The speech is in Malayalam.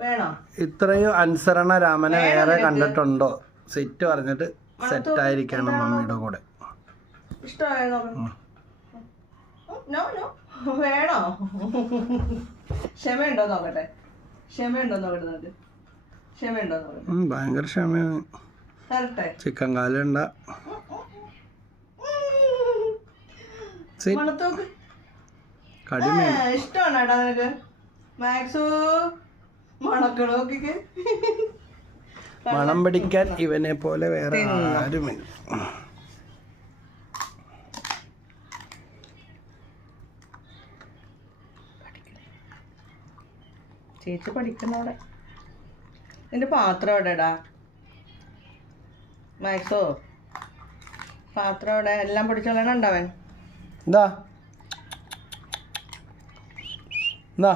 വേണോ? ഇത്രയും അനുസരണ രാമനെ വേറെ കണ്ടിട്ടുണ്ടോ? സെറ്റ് പറഞ്ഞിട്ട് സെറ്റ് ആയിരിക്കണം മമ്മിയുടെ കൂടെ. ഇഷ്ടമായോ നോ നോ വേണോ? ക്ഷമയുണ്ടോ നോക്കട്ടെ ക്ഷമയുണ്ടോ നോക്കട്ടെ ക്ഷമയുണ്ടോ നോക്കട്ടെ ഭയങ്കര ക്ഷമയാണ്. ചിക്കൻ കാലുണ്ട. കടിമേ ഇഷ്ടമാണ് നിനക്ക്? മാക്സു. മണക്കണോക്കിക്ക്? മണം പിടിക്കാൻ ഇവനെ പോലെ വേറെ ആരുമില്ല. ചേച്ചി പഠിക്കുന്നവിടെ. നിന്റെ പാത്രം എവിടെടാ? മാക്സോ പാത്രം എവിടെ? എല്ലാം പഠിച്ചോളാണ് ഉണ്ടാവൻ എന്താ എന്താ